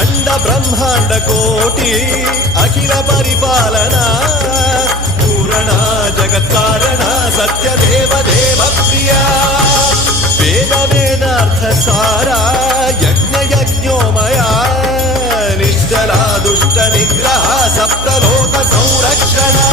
अंड ब्रह्मांड कोटि अखिल परिपालना पूरणा जगत्कारणा सत्यदेव देव प्रिया वेद वेदार्थ सारा यज्ञ यज्ञोमया निश्चला दुष्ट निग्रह सप्तलोक संरक्षणा